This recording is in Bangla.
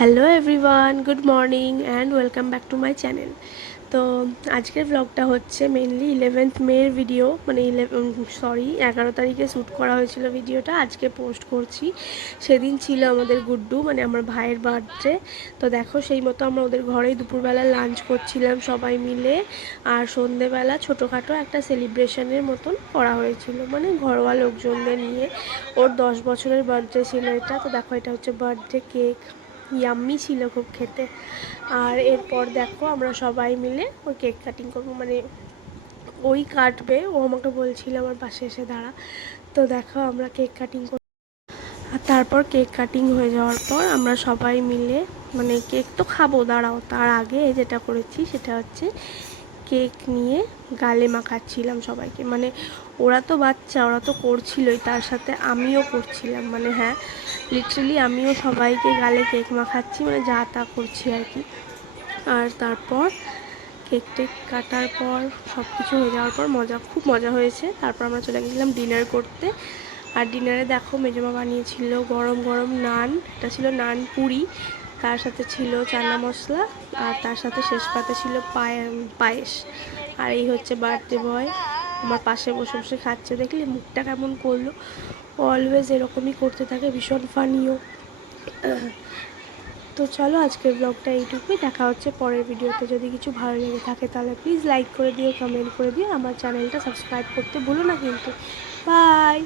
Hello everyone, good morning and welcome back to my channel. তো আজকের ব্লগটা হচ্ছে মেনলি 11th মের ভিডিও, মানে 11 তারিখে শ্যুট করা হয়েছিল ভিডিওটা। আজকে পোস্ট করছি। সেদিন ছিল আমাদের গুড্ডু, মানে আমার ভাইয়ের বার্থডে। তো দেখো, সেই মতো আমরা ওদের ঘরেই দুপুরবেলা লাঞ্চ করছিলাম সবাই মিলে। আর সন্ধেবেলা ছোটোখাটো একটা সেলিব্রেশনের মতন করা হয়েছিল, মানে ঘরোয়া লোকজনদের নিয়ে। ওর 10 বছরের বার্থডে ছিল এটা। তো দেখো, এটা হচ্ছে বার্থডে কেক। ইয়াম্মি ছিল খুব খেতে। আর এরপর দেখো, আমরা সবাই মিলে ওই কেক কাটিং করবো, মানে ওই কাটবে। ও আমাকে বলছিল আমার পাশে এসে দাঁড়া। তো দেখো, আমরা কেক কাটিং কর। আর তারপর কেক কাটিং হয়ে যাওয়ার পর আমরা সবাই মিলে, মানে কেক তো খাবো, দাঁড়াও, তার আগে যেটা করেছি সেটা হচ্ছে কেক নিয়ে গালে মাখাচ্ছিলাম সবাইকে। মানে ওরা তো বাচ্চা, ওরা তো করছিলই, তার সাথে আমিও করছিলাম। মানে হ্যাঁ, লিটারেলি আমিও সবাইকে গালে কেক মাখাচ্ছি, মানে যা তা করছি আর কি। আর তারপর কেক টেক কাটার পর সব কিছু হয়ে যাওয়ার পর খুব মজা হয়েছে। তারপর আমরা চলে গেছিলাম ডিনার করতে। আর ডিনারে দেখো, মেজমা বানিয়েছিল গরম গরম নান। এটা ছিল নান পুরি, তার সাথে ছিল চানা মশলা, আর তার সাথে শেষ পাতে ছিল পায়েস। আর এই হচ্ছে বার্থডে বয়, আমার পাশে বসে বসে খাচ্ছে। দেখলে মুখটা কেমন করলো। অলওয়েজ এরকমই করতে থাকে, ভীষণ ফানিও। তো চলো, আজকের ব্লগটা এইটুকুই। দেখা হচ্ছে পরের ভিডিওতে। যদি কিছু ভালো লেগে থাকে তাহলে প্লিজ লাইক করে দিও, কমেন্ট করে দিও। আমার চ্যানেলটা সাবস্ক্রাইব করতে ভুলো না কিন্তু। বাই।